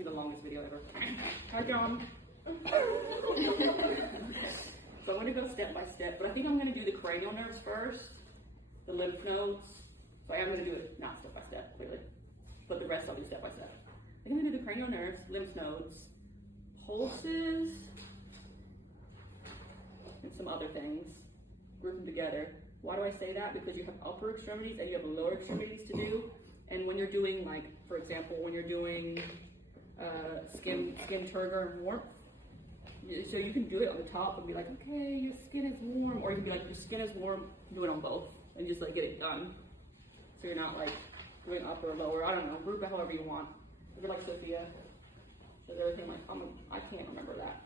be the longest video ever. Hi, John. So I'm going to go step by step, but I think I'm going to do the cranial nerves first, the lymph nodes. So I am going to do it not step by step, clearly, but the rest I'll do step by step. I'm going to do the cranial nerves, lymph nodes, pulses, and some other things. Group them together. Why do I say that? Because you have upper extremities and you have lower extremities to do. And when you're doing, like, for example, when you're doing skin turgor and warmth, so you can do it on the top and be like, okay, your skin is warm, or you can be like, your skin is warm, do it on both, and just like get it done. So you're not like doing upper or lower, I don't know, group it however you want. If you're like Sophia, does everything like, I can't remember that.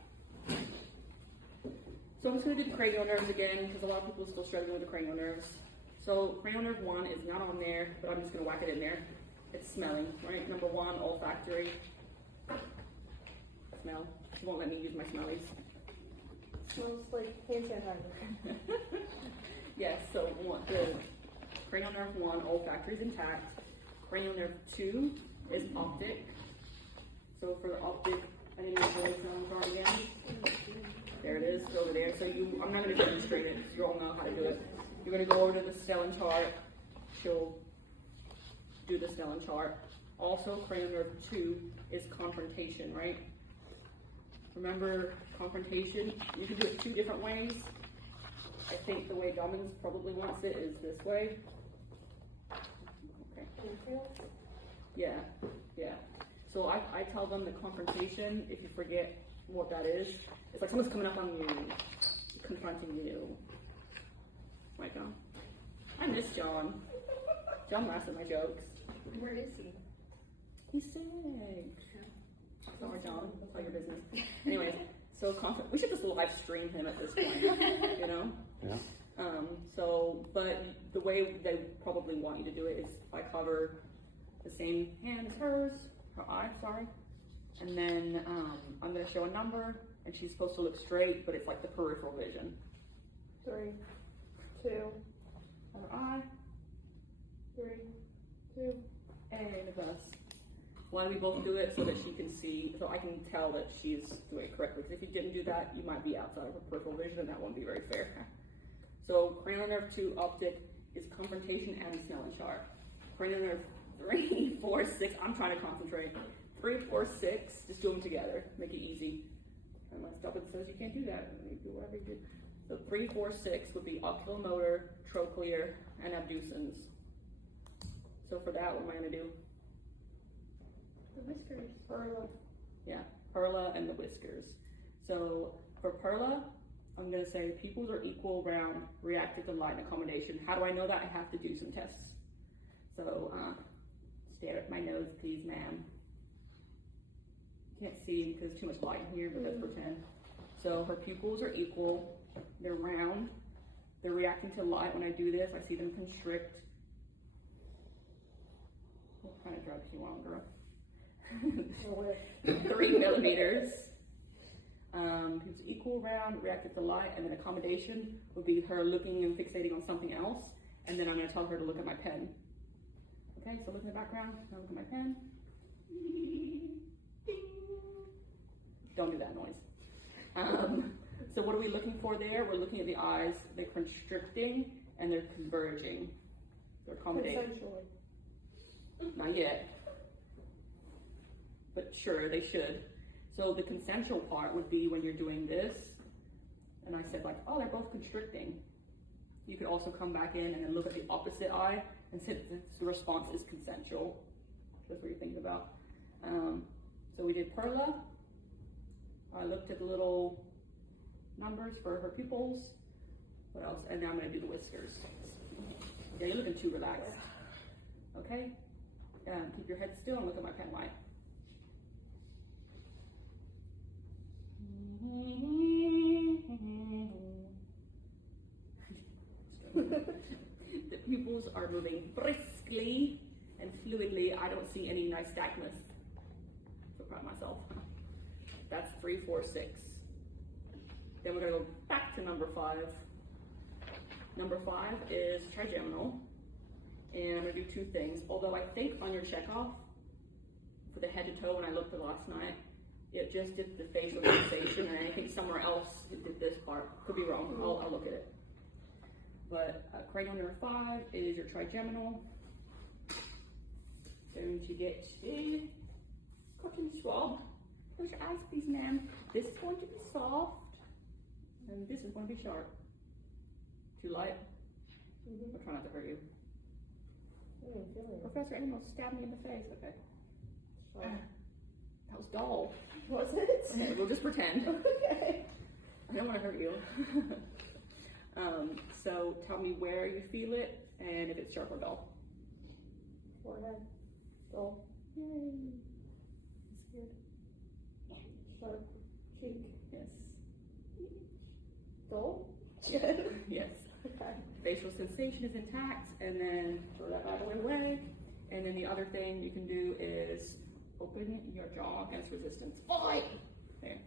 So I'm just gonna do the cranial nerves again, because a lot of people are still struggling with the cranial nerves. So cranial nerve 1 is not on there, but I'm just gonna whack it in there. It's smelling, right? Number 1, olfactory. Smell. She won't let me use my smellies. Smells like hand sanitizer. Yes, so the cranial nerve 1, olfactory is intact. Cranial nerve 2 is optic. So for the optic, I didn't know the smelling part again. There it is, over there. So I'm not going to demonstrate it, because you all know how to do it. You're going to go over to the Snellen chart. She'll do the Snellen chart. Also, cranial nerve 2 is confrontation, right? Remember, confrontation, you can do it 2 different ways. I think the way Dobbins probably wants it is this way. Okay. Yeah, yeah. So I tell them the confrontation, if you forget what that is, it's like someone's coming up on you, confronting you. Right, John? I miss John. John laughs at my jokes. Where is he? He's sick. Sorry, John. That's all your business. Anyways, so we should just live stream him at this point, you know? Yeah. But the way they probably want you to do it is I cover the same hand as her eye, sorry. And then I'm going to show a number, and she's supposed to look straight, but it's like the peripheral vision. 3, 2, Other eye, 3, 2. and a bus. Why do we both do it? So that she can see, so I can tell that she's doing it correctly. Because if you didn't do that, you might be outside of her peripheral vision, and that won't be very fair. So cranial nerve 2, optic, is confrontation and Snellen chart. Cranial nerve 3, 4, 6, I'm trying to concentrate. 3, 4, 6, just do them together, make it easy. Unless Dobbins says you can't do that, you do whatever you do. So 3, 4, 6 would be oculomotor, trochlear, and abducens. So for that, what am I gonna do? The whiskers. Perla. Yeah, Perla and the whiskers. So for Perla, I'm gonna say pupils are equal, round, reactive to light and accommodation. How do I know that? I have to do some tests. So stare at my nose, please, ma'am. Can't see because there's too much light in here, but let's pretend. So her pupils are equal, they're round, they're reacting to light. When I do this, I see them constrict. What kind of drugs you want, girl? 3 millimeters. It's equal, round, reactive to light, and then accommodation would be her looking and fixating on something else. And then I'm going to tell her to look at my pen. Okay, so look in the background. Now look at my pen. Don't do that noise. So what are we looking for there? We're looking at the eyes. They're constricting and they're converging. They're accommodating. Consensually. Not yet. But sure, they should. So the consensual part would be when you're doing this, and I said like, oh, they're both constricting. You could also come back in and then look at the opposite eye and say the response is consensual. That's what you're thinking about. So we did Perla. I looked at the little numbers for her pupils. What else? And now I'm gonna do the whiskers. Yeah, you're looking too relaxed. Okay? Keep your head still and look at my pen light. The pupils are moving briskly and fluidly. I don't see any nystagmus. So proud of myself. That's 3, 4, 6. Then we're gonna go back to number 5. Number 5 is trigeminal. And I'm gonna do 2 things. Although I think on your checkoff, for the head to toe when I looked at last night. It just did the facial sensation, and I think somewhere else it did this part. Could be wrong. I'll look at it. But cranial nerve 5 is your trigeminal. Going to get a cotton swab. Close your eyes, please, ma'am. This is going to be soft, and this is going to be sharp. Too light? I'll try not to hurt you. Professor Amos stabbed me in the face. Okay. That was dull. Was it? We'll just pretend. Okay. I don't want to hurt you. So tell me where you feel it and if it's sharp or dull. Forehead. Dull. Yay. I'm scared. Sharp. Cheek. Yes. Dull? Yes. Okay. Facial sensation is intact, and then throw that bad boy away. And then the other thing you can do is open your jaw against resistance. Fight! Okay.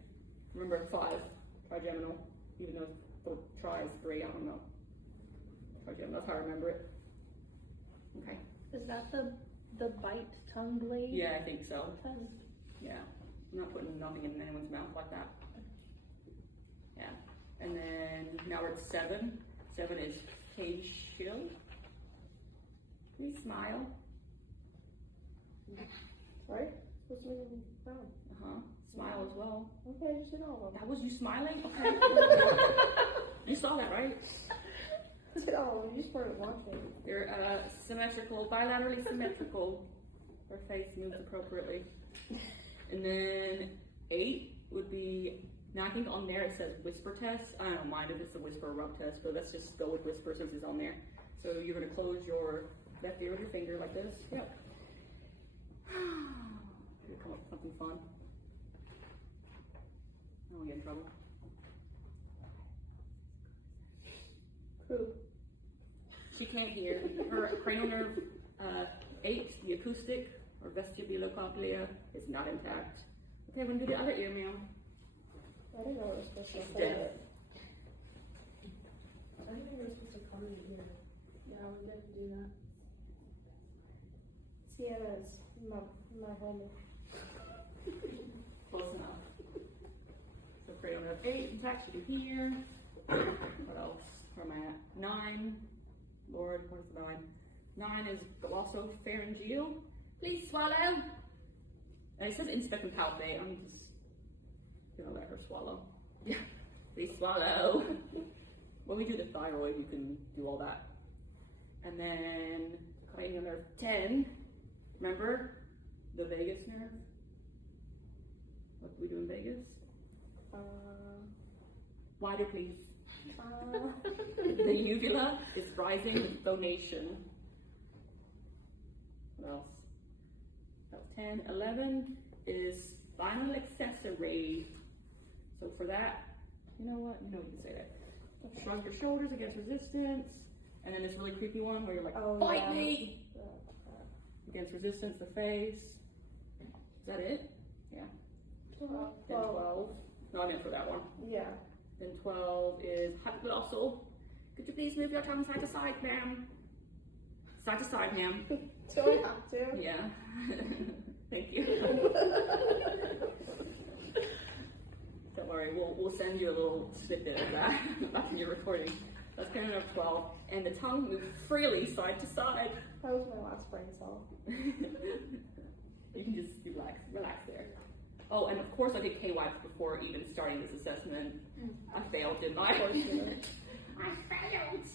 Remember 5, trigeminal, even though the tri is 3, I don't know. Trigeminal, that's how I remember it. Okay. Is that the bite tongue blade? Yeah, I think so. Test? Yeah. I'm not putting nothing in anyone's mouth like that. Yeah. And then now we're at 7. 7 is facial. Please smile. Right? Supposed to be brown. Smile as well. Okay, just did all of them. That was you smiling? Okay. You saw that, right? Did all of them. You just started watching. You're symmetrical, bilaterally symmetrical. Her face moves appropriately. And then 8 would be, now I think on there it says whisper test. I don't mind if it's a whisper or rub test, but let's just go with whisper since it's on there. So you're gonna close your left ear with your finger like this. Yep. Maybe come up with something fun. I don't get in trouble. Poop. She can't hear. Her cranial nerve 8, the acoustic or vestibulocochlear, is not intact. Okay, we're gonna do the other ear, ma'am. I didn't know it was supposed to She's hold deaf. it. I didn't know it was supposed to come in here. Yeah, we're good to do that. Sienna's my homie. Close enough. So cranial nerve 8 intact should be here. What else? Where am I at? 9. Lord, where's the 9? 9 is also pharyngeal. Please swallow. And it says inspect and palpate. I'm just gonna let her swallow. Yeah. Please swallow. When we do the thyroid, you can do all that. And then cranial nerve 10. Remember the vagus nerve? What do we do in Vegas? Wider, please. The uvula is rising with phonation. What else? That's 10. 11 is spinal accessory. So for that, you know what? You know you can say that. Shrug your shoulders against resistance. And then this really creepy one where you're like, fight me! Against resistance, the face. Is that it? Yeah. 12. Then 12. No, I meant for that one. Yeah. Then 12 is hypoglossal. Could you please move your tongue side to side, ma'am? Side to side, ma'am. Do I have to? Yeah. Thank you. Don't worry, we'll send you a little snippet of that after your recording. That's kind of 12. And the tongue moves freely side to side. That was my last brain cell. You can just relax there. Oh, and of course I did K-Wipes before even starting this assessment. I failed, didn't I? Of course you did. I failed!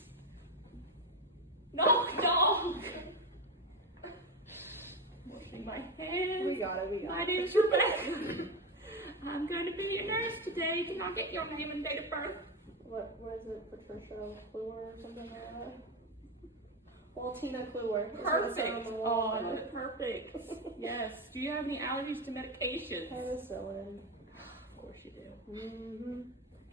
Knock, knock! Washing my hands. We got it. My name's Rebecca. I'm going to be a nurse today. Can I get your name and date of birth? What is it? Patricia Kluwer or something like that? Well, Tina Kluwer. Perfect. Oh, perfect. Yes. Do you have any allergies to medications? Penicillin. Of course you do. Mm-hmm.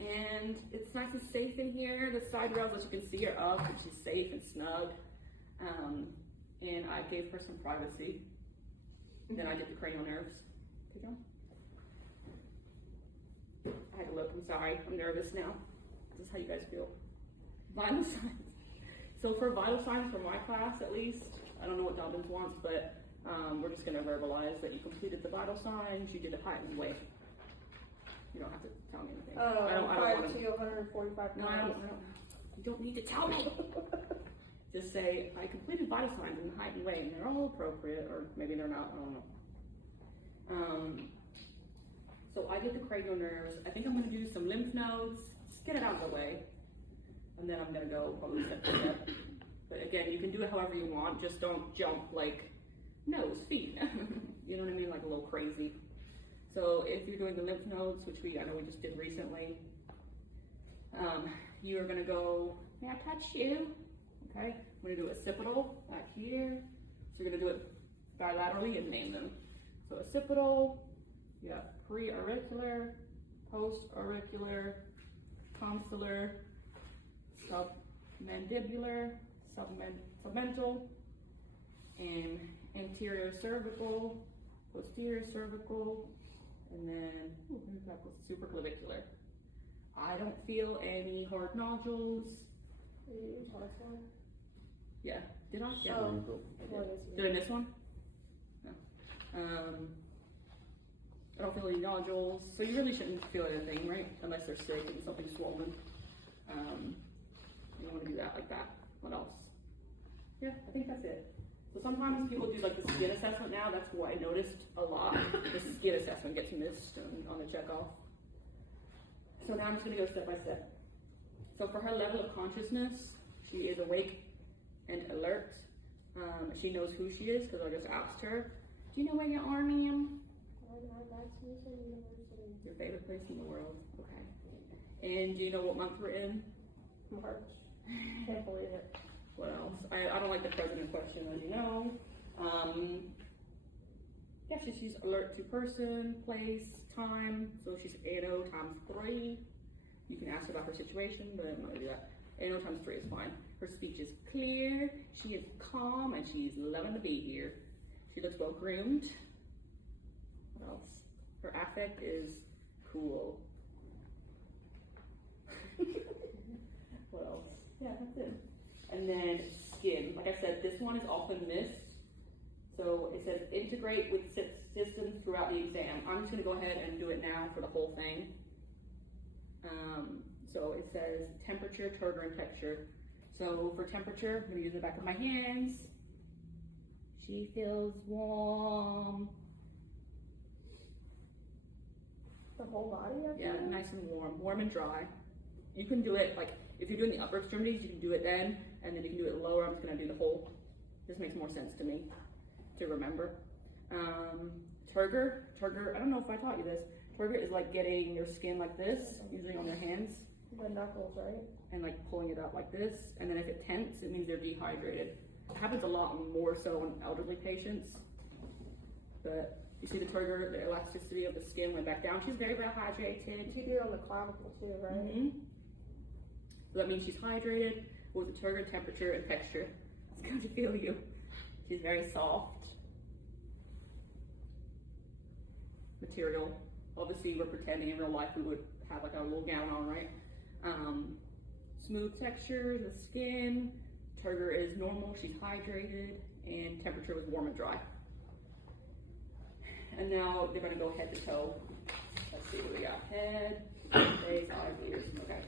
And it's nice and safe in here. The side rails, as you can see, are up, and she's safe and snug. And I gave her some privacy. Then I did the cranial nerves. Take it on. I had to look. I'm sorry. I'm nervous now. This is how you guys feel. Vital signs. So for vital signs for my class, at least, I don't know what Dobbins wants, but We're just gonna verbalize that you completed the vital signs, you did a height and weight. You don't have to tell me anything. I don't 5 wanna, to 145 no, pounds. you don't need to tell me. Just say, I completed vital signs in height and weight, and they're all appropriate, or maybe they're not, I don't know. So I did the cranial nerves. I think I'm gonna do some lymph nodes, just get it out of the way. And then I'm gonna go probably step by step. But again, you can do it however you want, just don't jump like nose, feet. You know what I mean, like a little crazy. So if you're doing the lymph nodes, which I know we just did recently, you're gonna go, may I touch you? Okay, I'm gonna do occipital back here. So you're gonna do it bilaterally and name them. So occipital, you got pre-auricular, post-auricular, consular, submandibular, submental, and anterior cervical, posterior cervical, and then supraclavicular. I don't feel any hard nodules. Yeah, did I? Yeah. Oh, Did I miss one? No. I don't feel any nodules, so you really shouldn't feel anything, right? Unless they're sick and something's swollen. You don't want to do that like that. What else? Yeah, I think that's it. So sometimes people do like the skin assessment now. That's what I noticed a lot. The skin assessment gets missed on the checkoff. So now I'm just going to go step by step. So for her level of consciousness, she is awake and alert. She knows who she is because I just asked her, do you know where you are, ma'am? Your favorite place in the world. Okay. And do you know what month we're in? March. Can't believe it. What else? I don't like the president question, as you know. Yeah, she's alert to person, place, time. So she's ANO times 3. You can ask her about her situation, but I'm not gonna do that. ANO times 3 is fine. Her speech is clear, she is calm, and she's loving to be here. She looks well groomed. What else? Her affect is cool. What else? Yeah, that's it. And then skin. Like I said, this one is often missed. So it says integrate with systems throughout the exam. I'm just gonna go ahead and do it now for the whole thing. So it says temperature, turgor, and texture. So for temperature, I'm gonna use the back of my hands. She feels warm. The whole body? Yeah, nice and warm and dry. You can do it like, if you're doing the upper extremities, you can do it then, and then you can do it lower. I'm just gonna do the whole. This makes more sense to me to remember. Turgor, I don't know if I taught you this. Turgor is like getting your skin like this, usually on your hands, The knuckles, right? and like pulling it up like this. And then if it tense, it means they're dehydrated. It happens a lot more so in elderly patients. But you see the turgor, the elasticity of the skin went back down. She's very, very hydrated. You do it on the clavicle too, right? Mm-hmm. So that means she's hydrated with the turgor, temperature, and texture. It's good to feel you. She's very soft. Material. Obviously, we're pretending in real life we would have like a little gown on, right? Smooth texture, the skin. Turgor is normal, she's hydrated, and temperature was warm and dry. And now they're gonna go head to toe. Let's see what we got. Head, face, eyes, ears. Okay.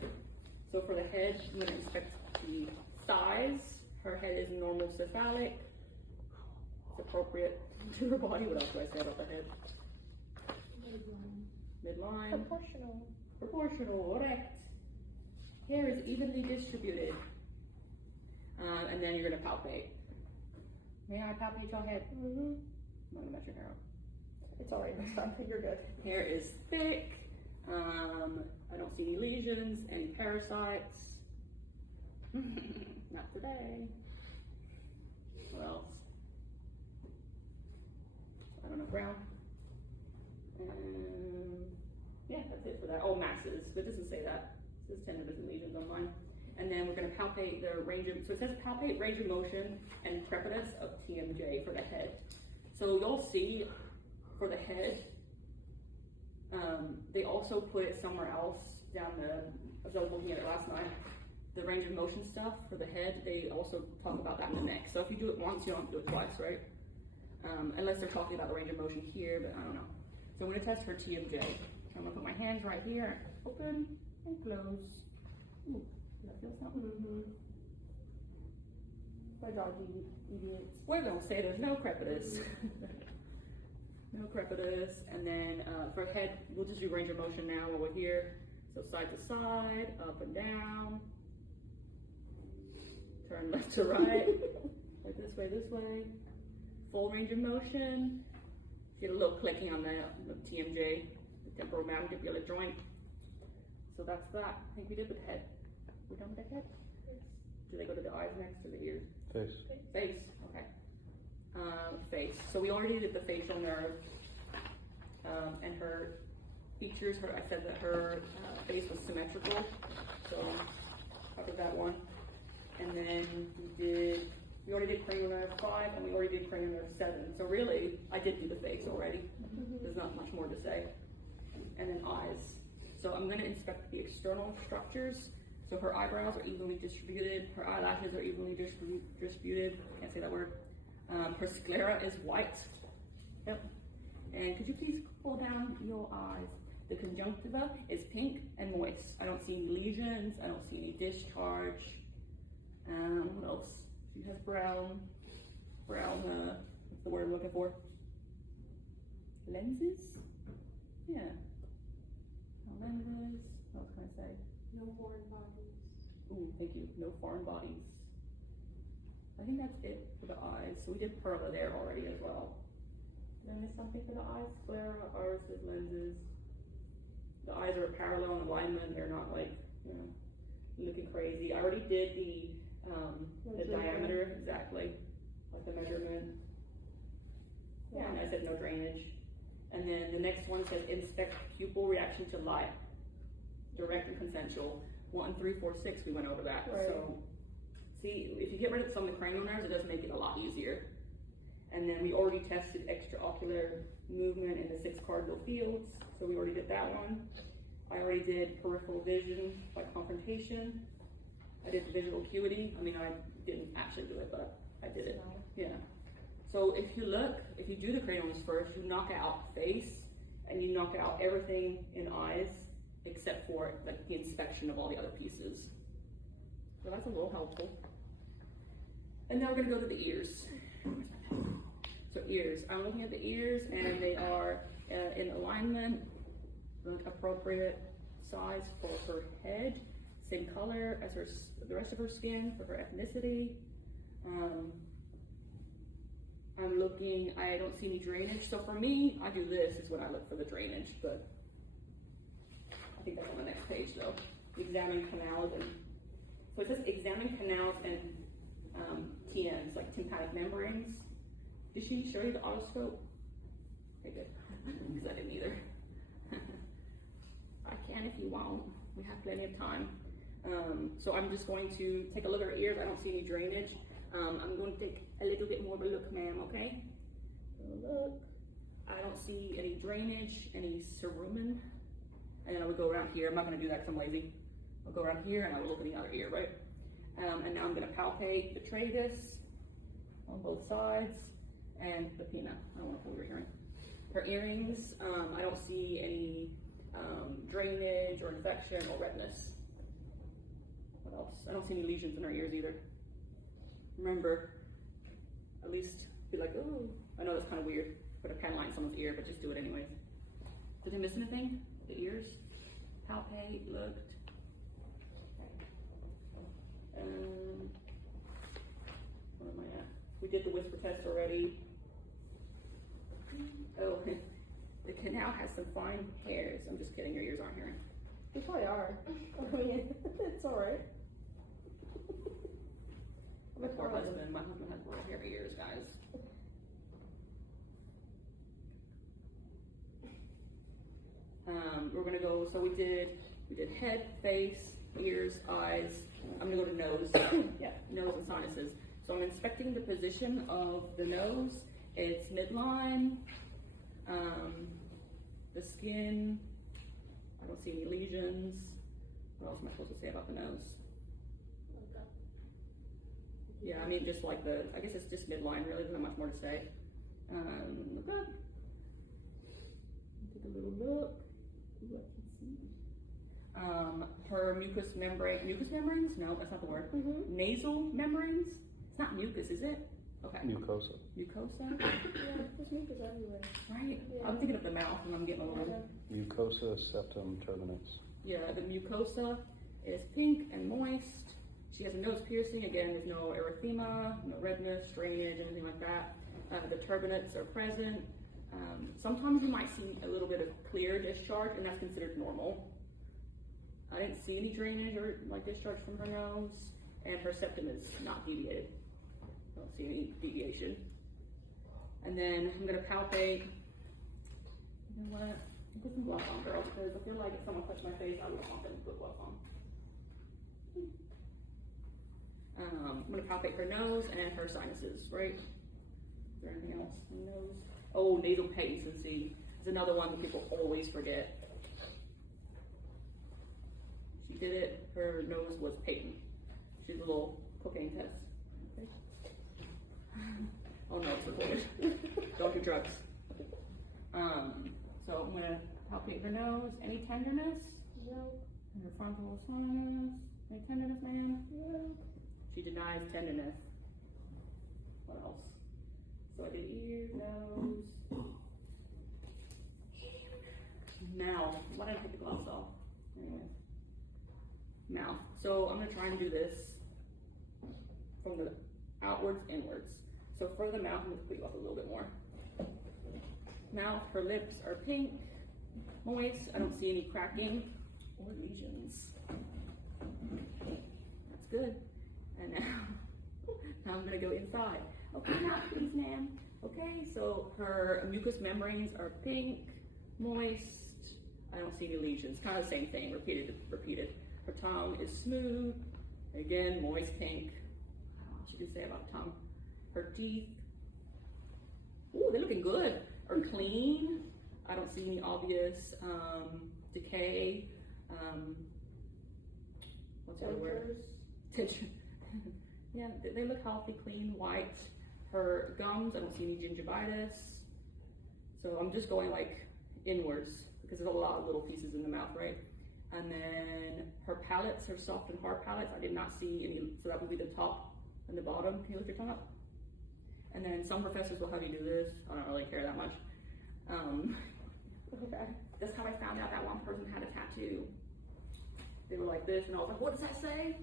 So for the head, I'm gonna inspect the thighs. Her head is normal cephalic. It's appropriate to her body. What else do I say about the head? Midline. Proportional. Proportional, correct. Hair is evenly distributed. And then you're gonna palpate. May I palpate your head? Mm-hmm. I'm gonna mess your hair up. It's already messed up. You're good. Hair is thick. I don't see any lesions, any parasites. Not today. What else? I don't know, brown. Yeah, that's it for that. Oh, masses, but it doesn't say that. It says tenderness and lesions on mine. And then we're gonna palpate the range of, so it says palpate range of motion and crepitus of TMJ for the head. So you'll see for the head, they also put it somewhere else down as I was looking at it last night, the range of motion stuff for the head, they also talk about that in the neck. So if you do it once, you don't have to do it twice, right? unless they're talking about a range of motion here, but I don't know. So I'm gonna test her TMJ. I'm gonna put my hands right here, open and close. Ooh, does that feel something? Mm-hmm. My dog deviates. We're gonna say there's no crepitus. No crepitus. And then for head, we'll just do range of motion now while we're here. So side to side, up and down. Turn left to right. Like this way. Full range of motion. Get a little clicking on the TMJ, the temporomandibular joint. So that's that. I think we did with the head. We're done with the head? Do they go to the eyes next or the ears? Face. Face, okay. Face. So we already did the facial nerve. And her features, I said that her face was symmetrical. So covered that one. And then we already did cranial nerve 5 and we already did cranial nerve 7. So really, I did do the face already. There's not much more to say. And then eyes. So I'm gonna inspect the external structures. So her eyebrows are evenly distributed, her eyelashes are evenly distributed, can't say that word. Her sclera is white. Yep. And could you please pull down your eyes? The conjunctiva is pink and moist. I don't see any lesions, I don't see any discharge. What else? She has brown, what's the word I'm looking for? Lenses? Yeah. No lenses, what else can I say? No foreign bodies. Ooh, thank you. No foreign bodies. I think that's it for the eyes. So we did Perla there already as well. Did I miss something for the eyes? Sclera, irises, lenses. The eyes are parallel in alignment. They're not like, you know, looking crazy. I already did the diameter, exactly. Like the measurement. Yeah, and I said no drainage. And then the next one says inspect pupil reaction to light. Direct and consensual. 1, 3, 4, 6, we went over that. Right. So, see, if you get rid of some of the cranial nerves, it does make it a lot easier. And then we already tested extraocular movement in the 6 cardinal fields. So we already did that one. I already did peripheral vision by confrontation. I did visual acuity. I mean, I didn't actually do it, but I did it. Yeah. So if you do the cranial nerves first, you knock out face and you knock out everything in eyes, except for like the inspection of all the other pieces. So that's a little helpful. And now we're gonna go to the ears. So ears, I'm looking at the ears and they are in alignment, appropriate size for her head, same color as the rest of her skin for her ethnicity. I'm looking, I don't see any drainage. So for me, I do this is when I look for the drainage, but I think that's on the next page though. Examine canals and, so it says examine canals and TMs, like tympanic membranes. Did she show you the otoscope? Okay, good, because I didn't either. I can if you want, we have plenty of time. So I'm just going to take a look at her ears. I don't see any drainage. I'm going to take a little bit more of a look, ma'am, okay? Look, I don't see any drainage, any cerumen. And then I would go around here. I'm not gonna do that because I'm lazy. I'll go around here and I will look at the other ear, right? And now I'm gonna palpate the tragus on both sides and the pinna. I don't know what you're hearing. Her earrings, I don't see any drainage or infection or redness. What else? I don't see any lesions in her ears either. Remember, at least be like, oh, I know that's kind of weird, put a pen line in someone's ear, but just do it anyways. Did I miss anything? The ears? Palpate, looked. Where am I at? We did the whisper test already. Oh, the canal has some fine hairs. I'm just kidding, your ears aren't hearing. They probably are. I mean, it's alright. My poor husband. My husband has real hairy ears, guys. We're gonna go, so we did head, face, ears, eyes. I'm gonna go to nose. Yeah, nose and sinuses. So I'm inspecting the position of the nose. It's midline. The skin. I don't see any lesions. What else am I supposed to say about the nose? Yeah, I mean, just like I guess it's just midline really, there's not much more to say. Look up. Take a little look. Ooh, I can see. Her mucous membranes? No, that's not the word. Mm-hmm. Nasal membranes? It's not mucus, is it? Okay. Mucosa. Mucosa? Yeah, there's mucus everywhere. Right. Yeah. I'm thinking of the mouth and I'm getting a little. Mucosa septum turbinates. Yeah, the mucosa is pink and moist. She has a nose piercing. Again, there's no erythema, no redness, drainage, anything like that. The turbinates are present. Sometimes you might see a little bit of clear discharge, and that's considered normal. I didn't see any drainage or like discharge from her nose, and her septum is not deviated. I don't see any deviation. And then I'm gonna palpate. You know what? Put some gloves on, girls, because I feel like if someone touched my face, I would want them to put gloves on. I'm gonna palpate her nose and her sinuses, right? Is there anything else in the nose? Oh, nasal patency is another one that people always forget. She did it, her nose was patent. She did a little cocaine test. Okay. Oh no, it's recorded. Don't do drugs. So I'm gonna palpate her nose. Any tenderness? No. Her frontal sinus. Any tenderness, ma'am? No. She denies tenderness. What else? So I did ear, nose, mouth. Why did I take the gloves off? Anyways. Mouth. So I'm gonna try and do this from the outwards, inwards. So for the mouth, I'm gonna put you up a little bit more. Mouth, her lips are pink, moist. I don't see any cracking or lesions. That's good. And now I'm gonna go inside. Okay, now please, ma'am. Okay, so her mucous membranes are pink, moist. I don't see any lesions. Kind of the same thing, repeated. Her tongue is smooth. Again, moist pink. I don't know what you can say about tongue. Her teeth. Ooh, they're looking good. Are clean. I don't see any obvious decay. What's the other word? Tension. Yeah, they look healthy, clean, white. Her gums, I don't see any gingivitis. So I'm just going like inwards because there's a lot of little pieces in the mouth, right? And then her palates, her soft and hard palates, I did not see any, so that would be the top and the bottom. Can you lift your tongue up? And then some professors will have you do this. I don't really care that much. Okay. That's how I found out that one person had a tattoo. They were like this, and I was like, what does that say?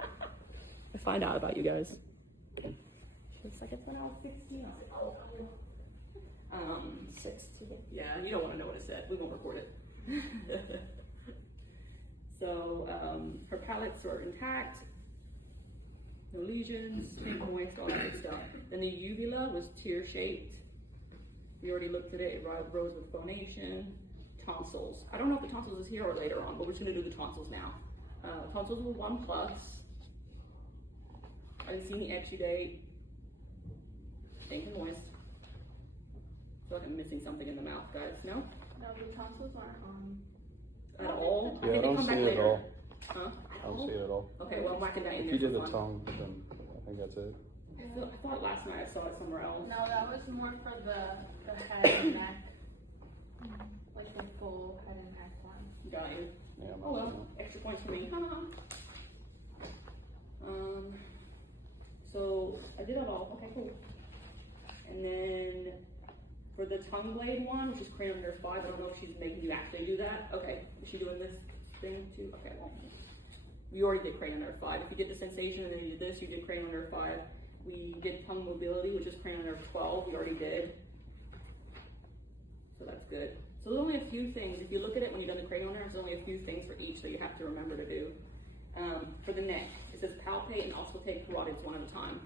I find out about you guys. It's like it's when I was 16. I was like, oh. 16. Yeah, you don't want to know what it said. We won't record it. So her palates are intact. No lesions, pink, moist, all that good stuff. Then the uvula was tear-shaped. We already looked at it. It rose with phonation. Tonsils. I don't know if the tonsils is here or later on, but we're just going to do the tonsils now. Tonsils were 1+. I didn't see any exudate. Pink and moist. I feel like I'm missing something in the mouth, guys. No? No, the tonsils aren't on. At all? Yeah, I think they don't come see back it at later. all. Huh? I don't see it at all. Okay, well, I'm marking that in If there. you did for the fun. tongue, then I think that's it. I thought last night I saw it somewhere else. No, that was more for the head and neck. Like the full head and neck one. Got you. Yeah, Oh well, extra points for me. So I did it all. Okay, cool. And then for the tongue blade one, which is cranial nerve 5, I don't know if she's making you actually do that. Okay, is she doing this thing too? Okay, well, we already did cranial nerve 5. If you did the sensation and then you did this, you did cranial nerve 5. We did tongue mobility, which is cranial nerve 12. We already did. So that's good. So there's only a few things. If you look at it when you've done the cranial nerves, there's only a few things for each that you have to remember to do. For the neck, it says palpate and auscultate carotids one at a time.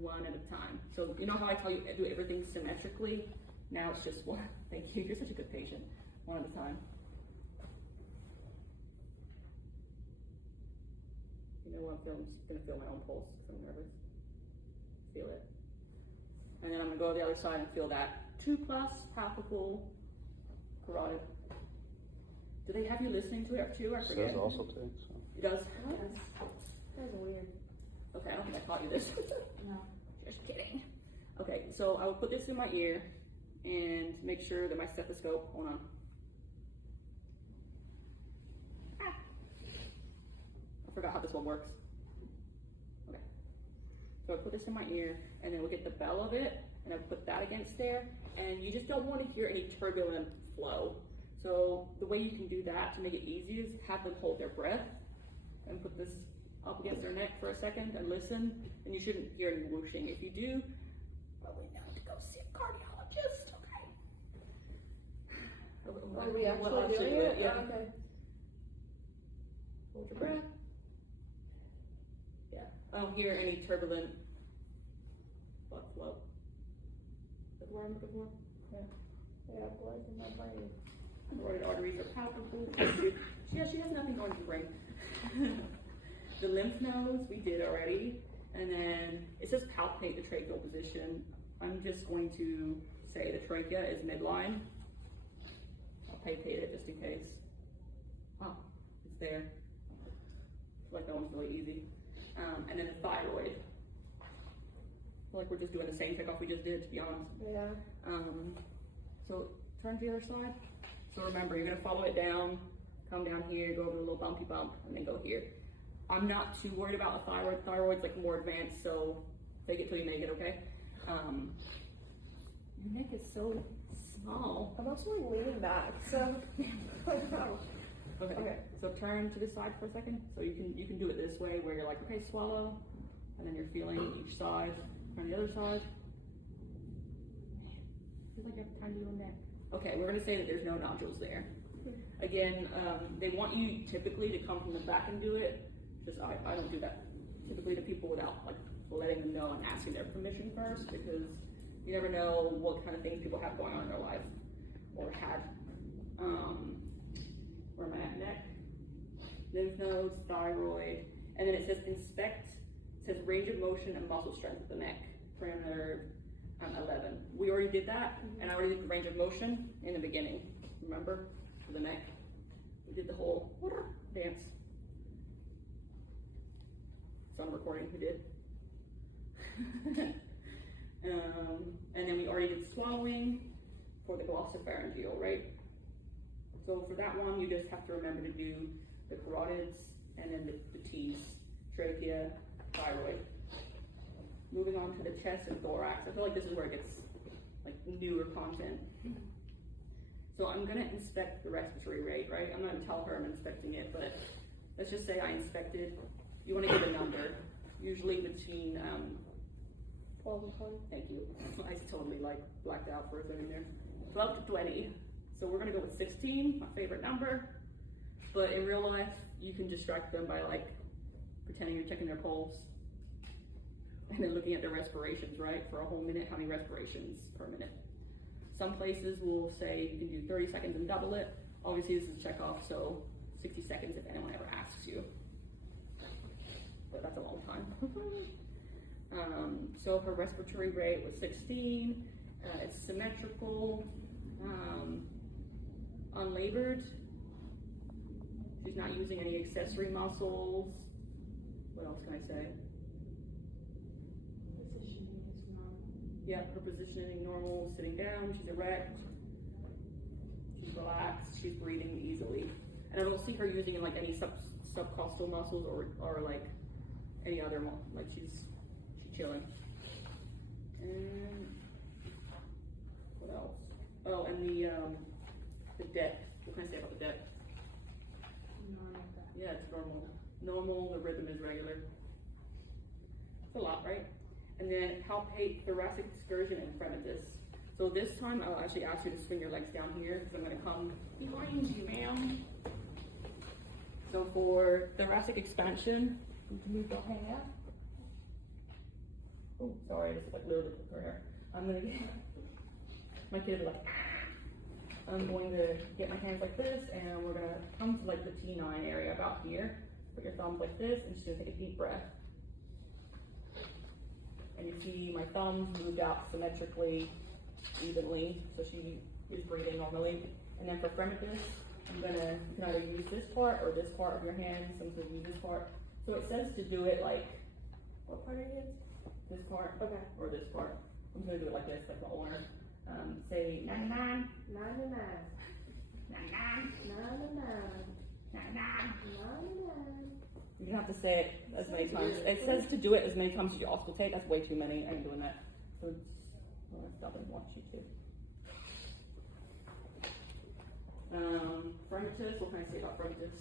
One at a time. So you know how I tell you do everything symmetrically? Now it's just one. Thank you. You're such a good patient. One at a time. You know what? I'm just gonna feel my own pulse because I'm nervous. Feel it. And then I'm gonna go to the other side and feel that 2+ palpable carotid. Do they have you listening to it too? I It forget. says also take, so. It does? That's weird. Okay, I don't think I taught you this. No. Just kidding. Okay, so I will put this in my ear and make sure that my stethoscope, hold on. Ah. I forgot how this one works. Okay. So I put this in my ear and then we'll get the bell of it and I put that against there, and you just don't want to hear any turbulent flow. So the way you can do that to make it easy is have them hold their breath and put this up against their neck for a second and listen, and you shouldn't hear any whooshing. If you do, probably know to go see a cardiologist, okay? Are we Well, actually doing it? Yeah. Oh, okay. Hold your breath. Yeah. I don't hear any turbulent blood flow. Is that what I'm looking for? I got blood in my brain. Carotid arteries are palpable. Yeah, she has nothing going to the brain. The lymph nodes we did already, and then it says palpate the tracheal position. I'm just going to say the trachea is midline. I'll palpate it just in case. Oh, it's there. I feel like that one's really easy. And then the thyroid. I feel like we're just doing the same checkoff we just did, to be honest. Yeah. So turn to the other side. So remember, you're gonna follow it down, come down here, go over the little bumpy bump, and then go here. I'm not too worried about the thyroid. Thyroid's like more advanced, so fake it till you make it, okay? Your neck is so small. I'm also like leaning back, so. Okay. So turn to the side for a second. So you can do it this way, where you're like, okay, swallow, and then you're feeling each side. Turn the other side. Feels like you have a tiny little neck. Okay, we're gonna say that there's no nodules there. Again, they want you typically to come from the back and do it. Just I don't do that typically to people without like letting them know and asking their permission first, because you never know what kind of things people have going on in their life or had. Where am I at? Neck, lymph nodes, thyroid, and then it says inspect. It says range of motion and muscle strength of the neck. Parameter 11. We already did that, and I already did the range of motion in the beginning. Remember, for the neck, we did the whole dance. It's on recording. We did. And then we already did swallowing for the glossopharyngeal, right? So for that one, you just have to remember to do the carotids and then the T's, trachea, thyroid. Moving on to the chest and thorax. I feel like this is where it gets like newer content. So I'm gonna inspect the respiratory rate, right? I'm not gonna tell her I'm inspecting it, but let's just say I inspected. You wanna give a number, usually between 12 and 20. thank you. I totally like blacked out for a second there. 12 to 20. So we're gonna go with 16, my favorite number. But in real life, you can distract them by like pretending you're checking their pulse and then looking at their respirations, right? For a whole minute, how many respirations per minute? Some places will say you can do 30 seconds and double it. Obviously this is a checkoff, so 60 seconds if anyone ever asks you. But that's a long time. So her respiratory rate was 16. It's symmetrical, unlabored. She's not using any accessory muscles. What else can I say? Positioning is normal. Yeah, her positioning normal, sitting down, she's erect, she's relaxed, she's breathing easily. And I don't see her using like any subcostal muscles or like any other, like she's chilling. And what else? Oh, and the depth. What can I say about the depth? Normal. Yeah, it's normal. Normal, the rhythm is regular. It's a lot, right? And then palpate thoracic excursion and fremitus. So this time I'll actually ask you to swing your legs down here because I'm gonna come behind you, ma'am. So for thoracic expansion, you can move your hand out. Oh, sorry, it's like a little bit of hair. I'm gonna get, my kids are like, I'm going to get my hands like this, and we're gonna come to like the T9 area about here. Put your thumbs like this, and just gonna take a deep breath. And you see my thumbs moved out symmetrically, evenly, so she is breathing normally. And then for fremitus, you can either use this part or this part of your hands. I'm gonna use this part. So it says to do it like, what part are you? This part, Okay. or this part. I'm gonna do it like this, like my owner. Say 99, 99. 99, 99. 99. 99. You don't have to say it as many times. It says to do it as many times as you auscultate. That's way too many. I ain't doing that. So that doesn't want you to. Fremitus, what can I say about fremitus?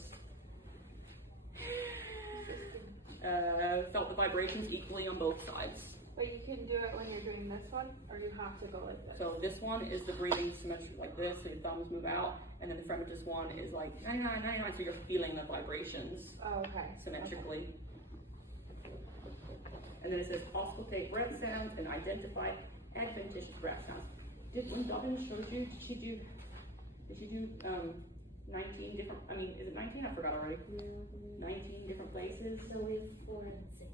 Felt the vibrations equally on both sides. But you can do it when you're doing this one, or you have to go like this. So this one is the breathing symmetric like this, so your thumbs move out, and then the fremitus one is like 99, 99, so you're feeling the vibrations Oh, okay. symmetrically. And then it says auscultate breath sounds and identify adventitious breath sounds. When Dobbin showed you, did she do 19 different, I mean, is it 19? I forgot already. 19 different places? So we have 4 and 6.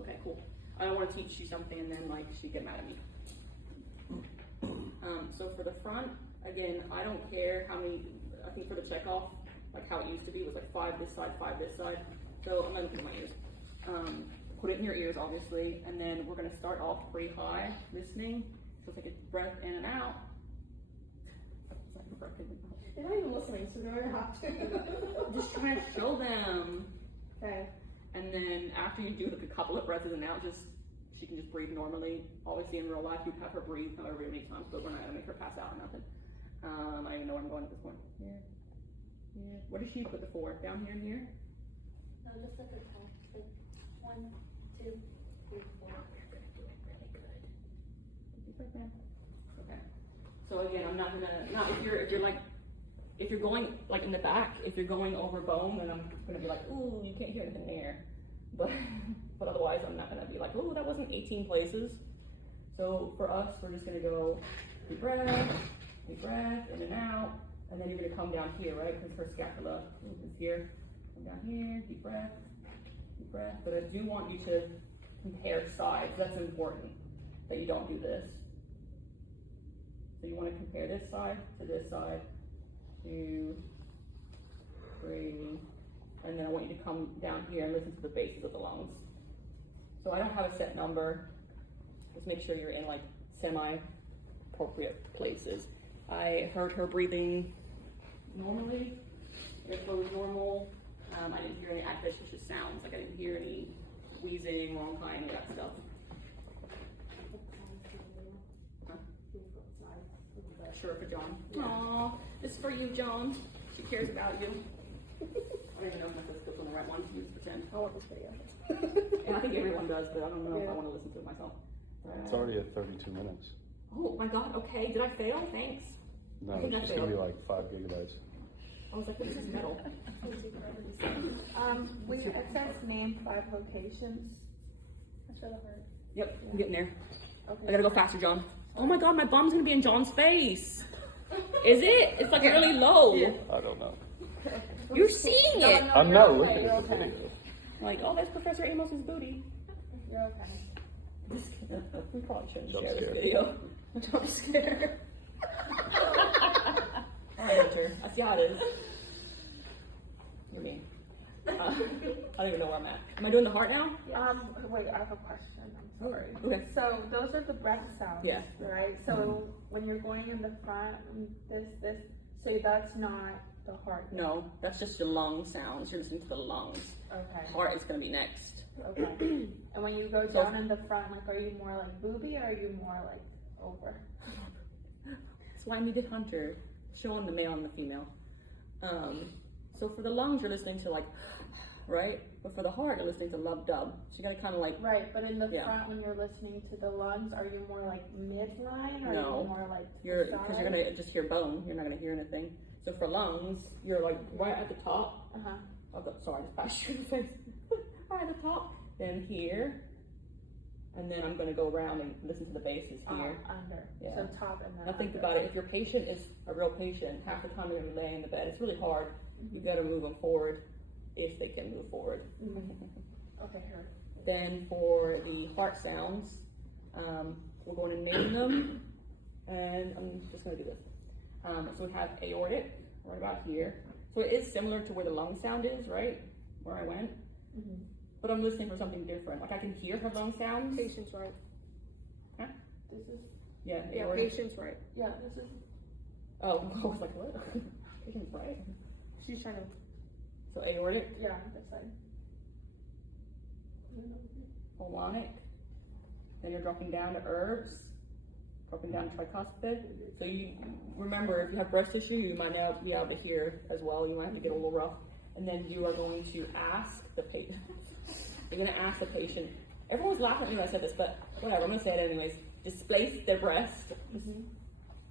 Okay, cool. I don't want to teach you something and then like she get mad at me. So for the front, again, I don't care how many, I think for the checkoff, like how it used to be, it was like 5 this side, 5 this side. So I'm gonna look at my ears. Put it in your ears, obviously, and then we're gonna start off pretty high, listening. So take a breath in and out. They're not even listening, so they're gonna have to. Just try to show them. Okay. And then after you do like a couple of breaths in and out, she can just breathe normally. Obviously in real life you'd have her breathe however many times, but we're not gonna make her pass out or nothing. I don't even know where I'm going at this point. Here. Here. Where does she put the 4? Down here and here? No, just at the top. Like 1, 2, 3, 4. You're gonna do it really good. Just like that. Okay. So again, I'm not if you're going like in the back, if you're going over bone, then I'm gonna be like, ooh, you can't hear anything there. But otherwise I'm not gonna be like, ooh, that wasn't 18 places. So for us, we're just gonna go deep breath, in and out, and then you're gonna come down here, right? Because her scapula is here. Come down here, deep breath. But I do want you to compare sides. That's important that you don't do this. So you want to compare this side to this side. 2, 3, and then I want you to come down here and listen to the bases of the lungs. So I don't have a set number. Just make sure you're in like semi-appropriate places. I heard her breathing normally. Airflow was normal. I didn't hear any adventitious sounds. Like I didn't hear any wheezing, ronchi, any of that stuff. Sure for John. Aww, this is for you, John. She cares about you. I don't even know if my physical on the right one. You just pretend. I want this video. And I think everyone does, but I don't know if I want to listen to it myself. It's already at 32 minutes. Oh my god, okay. Did I fail? Thanks. No, I think it's I just gonna be failed. like 5 gigabytes. I was like, this is metal. It says name 5 locations. I should have heard. Yep, I'm getting there. Okay. I gotta go faster, John. Oh my god, my bum's gonna be in John's face. Is it? It's like really low. I don't know. You're seeing it. I'm not looking at the video. Like, oh, there's Professor Amos's booty. You're okay. Just kidding. We probably shouldn't Jump share this scare. video. Jump scare. Alright, Hunter. I see how it is. You're mean. I don't even know where I'm at. Am I doing the heart now? Wait, I have a question. I'm sorry. Okay. So those are the breath sounds. Yeah. Right? So when you're going in the front, this, so that's not the heart. No, that's just your lung sounds. You're listening to the lungs. Okay. Heart is gonna be next. Okay. And when you go down in the front, like, are you more like booby or are you more like over? That's why I needed Hunter. Showing the male and the female. So for the lungs, you're listening to like, right? But for the heart, you're listening to lub dub. So you gotta kind of like, Right, but in the Yeah. front, when you're listening to the lungs, are you more like midline or are No. you more like because side? you're gonna just hear bone. You're not gonna hear anything. So for lungs, you're like right at the top. Uh-huh. Sorry, I just bashed you in the face. Right at the top. Then here. And then I'm gonna go around and listen to the bases here. Under. Yeah. So top and then Now think under. about it. If your patient is a real patient, half the time they're gonna be laying in the bed. It's really hard. You gotta move them forward if they can move forward. Okay, heard. Then for the heart sounds, we're going to name them, and I'm just going to do this. So we have aortic, right about here. So it is similar to where the lung sound is, right? Where I went. But I'm listening for something different. Like I can hear her lung sounds. Patience, right? Huh? This is, Yeah, Yeah, aortic. patience, right. yeah, this is, Oh, I was like, what? Patience, right? She's trying to. So aortic, yeah, this side. pulmonic. Then you're dropping down to herbs, dropping down to tricuspid. So you remember, if you have breast tissue, you might now be able to hear as well. You might have to get a little rough. And then you are going to ask the patient. You're going to ask the patient. Everyone's laughing at me when I said this, but whatever. I'm going to say it anyways. Displace their breast,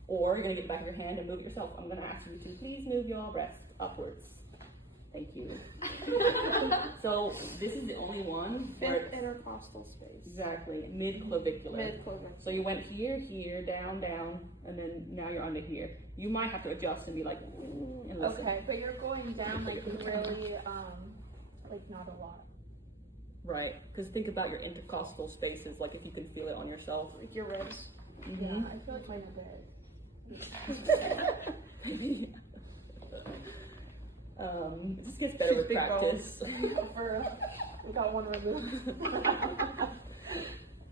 or you're going to get back your hand and move it yourself. I'm going to ask you to please move your breast upwards. Thank you. So this is the only one where Fifth intercostal space. exactly mid-clavicular. Mid-clavicular. So you went here, here, down, down, and then now you're under here. You might have to adjust and be like, and listen. Okay, but you're going down like really, like not a lot. Right, because think about your intercostal spaces, like if you can feel it on yourself. Like your ribs. Yeah, Mhm. I feel like my bed. It just gets better She's with big practice. We got one removed.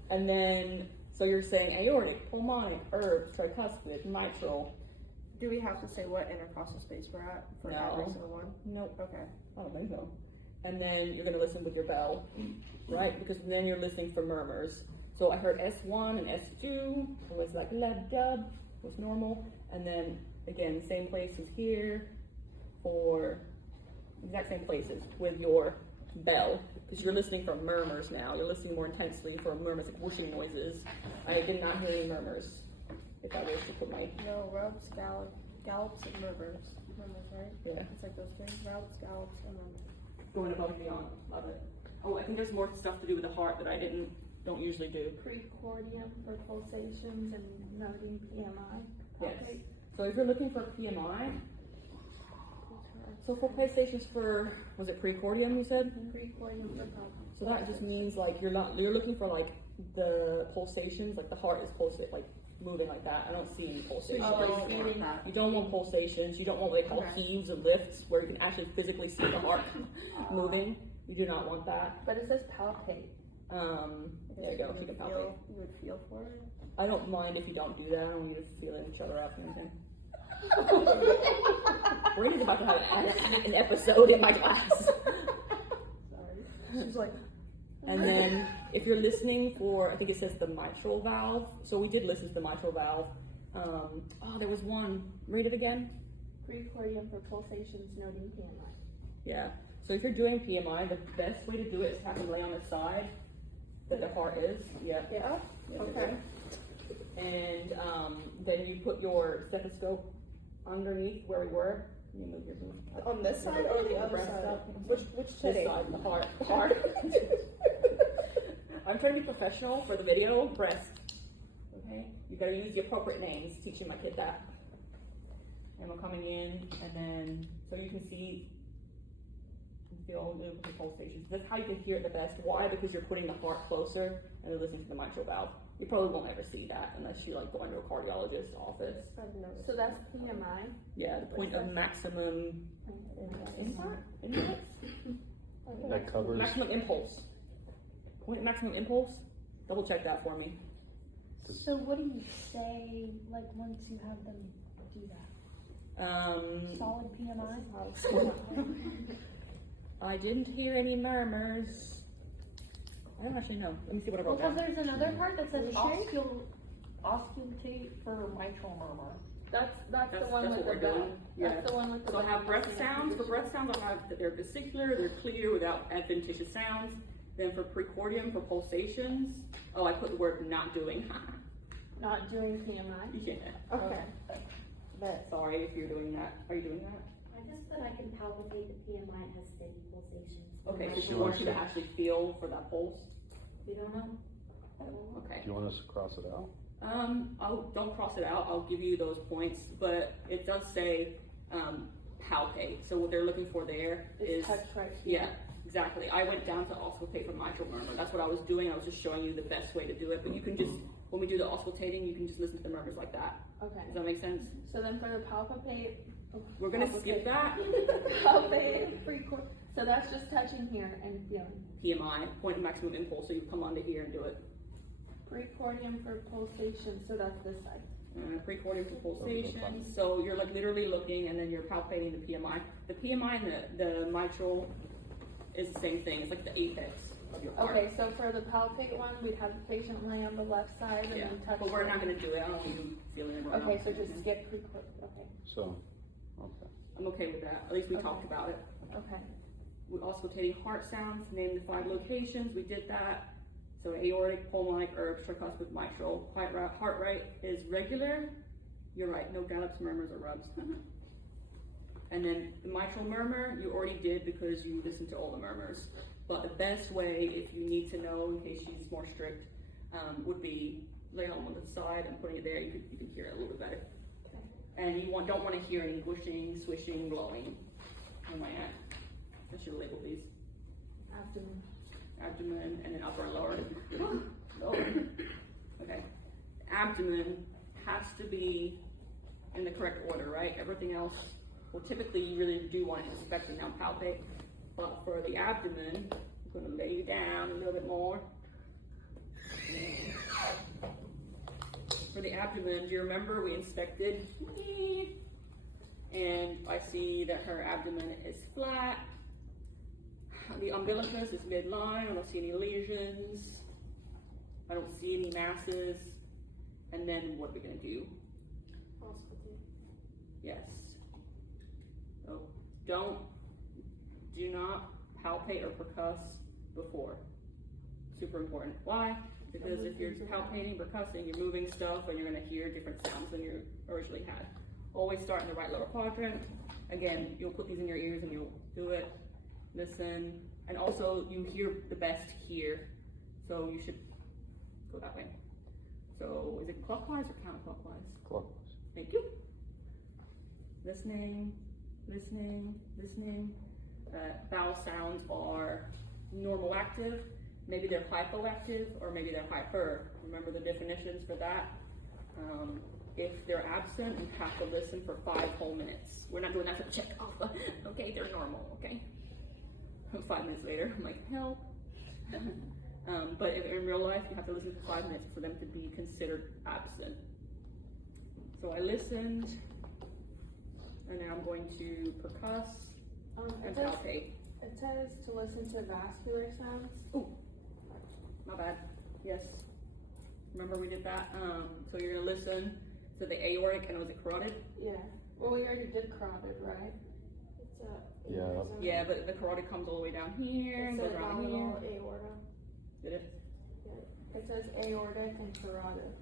And then, so you're saying aortic, pulmonic, herbs, tricuspid, mitral. Do we have to say what intercostal space we're at for No. every single one? Nope, Okay. I don't think so. And then you're gonna listen with your bell, right? Because then you're listening for murmurs. So I heard S1 and S2, it was like lab dub, was normal. And then again, same places here for exact same places with your bell. Because you're listening for murmurs now. You're listening more intensely for murmurs, like whooshing noises. I did not hear any murmurs. If I was to put my, No, rubs, gallops, and murmurs. Murmurs, right? yeah, It's like those things. Rubs, gallops, and murmurs. going above and beyond. Love it. Oh, I think there's more stuff to do with the heart that I don't usually do. Precordium for pulsations and noting PMI. Yes. Okay. So if you're looking for PMI, so for pulsations for, was it precordium you said? Precordium for pulsations. So that just means like you're looking for like the pulsations, like the heart is pulsating, like moving like that. I don't see any pulsations. So you Oh, don't meaning- want that. You don't want pulsations. You don't want what they call Okay. heaves and lifts, where you can actually physically see the heart moving. You do not want that. But it says palpate. There you go. If you can palpate. You would feel for it. I don't mind if you don't do that. I don't want you to feel each other up and everything. Brady's about to have an episode in my class. Sorry. She's like, And then if you're listening for, I think it says the mitral valve. So we did listen to the mitral valve. There was one. Read it again. Precordium for pulsations noting PMI. Yeah. So if you're doing PMI, the best way to do it is have them lay on the side that the heart is. Yeah. yeah? Okay. And then you put your stethoscope underneath where we were. Can you move your boot? On this side or the other Breast side? up. Which This titty? side, the heart. The heart. I'm trying to be professional for the video. Breast. Okay? You gotta use the appropriate names. Teaching my kid that. And we're coming in, and then, so you can see and feel the pulsations. That's how you can hear it the best. Why? Because you're putting the heart closer and then listening to the mitral valve. You probably won't ever see that unless you like go into a cardiologist's office. I've noticed. So that's PMI. Yeah, the point of maximum impact? Index? That covers, Maximum impulse. Point of maximum impulse? Double check that for me. So what do you say, like, once you have them do that? Solid PMI? I didn't hear any murmurs. I don't actually know. Let me see what I wrote Because down. there's another part that says Shake? auscultate for mitral murmur. That's the That's one what with we're the bell. doing. Yeah. That's the one with the So I bell. have breath sounds. For breath sounds, I have that they're vesicular, they're clear without adventitious sounds. Then for precordium, for pulsations, I put the word not doing. Not doing PMI. Yeah. Okay. Sorry if you're doing that. Are you doing that? I just put I can palpitate the PMI, it has steady pulsations. Okay, so She she wants wants you to to- actually feel for that pulse. We don't know. Okay. do you want us to cross it out? Don't cross it out. I'll give you those points, but it does say palpate. So what they're looking for there is It's touch right here. yeah, exactly. I went down to auscultate for mitral murmur. That's what I was doing. I was just showing you the best way to do it. But you can just when we do the auscultating, you can just listen to the murmurs like that. Okay. Does that make sense? So then for the palpate. We're gonna skip that. Palpate, precord. So that's just touching here and feeling. PMI, point of maximum impulse. So you come onto here and do it. Precordium for pulsation, so that's this side. Precordium for pulsations. So you're like literally looking and then you're palpating the PMI. The PMI and the mitral is the same thing. It's like the apex of your heart. Okay, so for the palpate one, we'd have the patient lay on the left side and Yeah, then touch. but we're not them. gonna do it. I don't want you feeling it right Okay, now. so just skip precordium, okay, So, okay. I'm okay with that. At least we Okay. talked about it. okay. We auscultating heart sounds, name the 5 locations, we did that. So aortic, pulmonic, or tricuspid mitral. Heart rate is regular. You're right, no gallops, murmurs, or rubs. And then the mitral murmur, you already did because you listened to all the murmurs. But the best way, if you need to know, in case she's more strict, would be laying on one side and putting it there. You can hear it a little bit better. And you don't want to hear any gushing, swishing, blowing. Oh my god. I should label these. Abdomen. Abdomen, and then upper and lower. Lower. Okay. Abdomen has to be in the correct order, right? Everything else, well, typically you really do want to inspect and now palpate. But for the abdomen, I'm going to lay you down a little bit more. For the abdomen, do you remember we inspected? And I see that her abdomen is flat. The umbilicus is midline. I don't see any lesions. I don't see any masses. And then what are we gonna do? Yes. So do not palpate or percuss before. Super important. Why? Because if you're palpating, percussing, you're moving stuff and you're gonna hear different sounds than you originally had. Always start in the right lower quadrant. Again, you'll put these in your ears and you'll do it. Listen, and also you hear the best here, so you should go that way. So is it clockwise or counterclockwise? Clockwise. Thank you. Listening, listening, listening. Vowel sounds are normal active, maybe they're hypoactive, or maybe they're hyper. Remember the definitions for that? If they're absent, you have to listen for 5 whole minutes. We're not doing that to check off. Okay, they're normal, okay? 5 minutes later, I'm like, help. But in real life, you have to listen for 5 minutes for them to be considered absent. So I listened, and now I'm going to percuss and palpate. It says to listen to vascular sounds. My bad. Yes. Remember we did that? So you're gonna listen to the aortic, and was it carotid? Yeah. Well, we already did carotid, right? It's a. Yeah. aneurysm. Yeah, but the carotid comes all the way down here and It's goes a around here. abdominal aorta. Did it? It says aortic and carotid.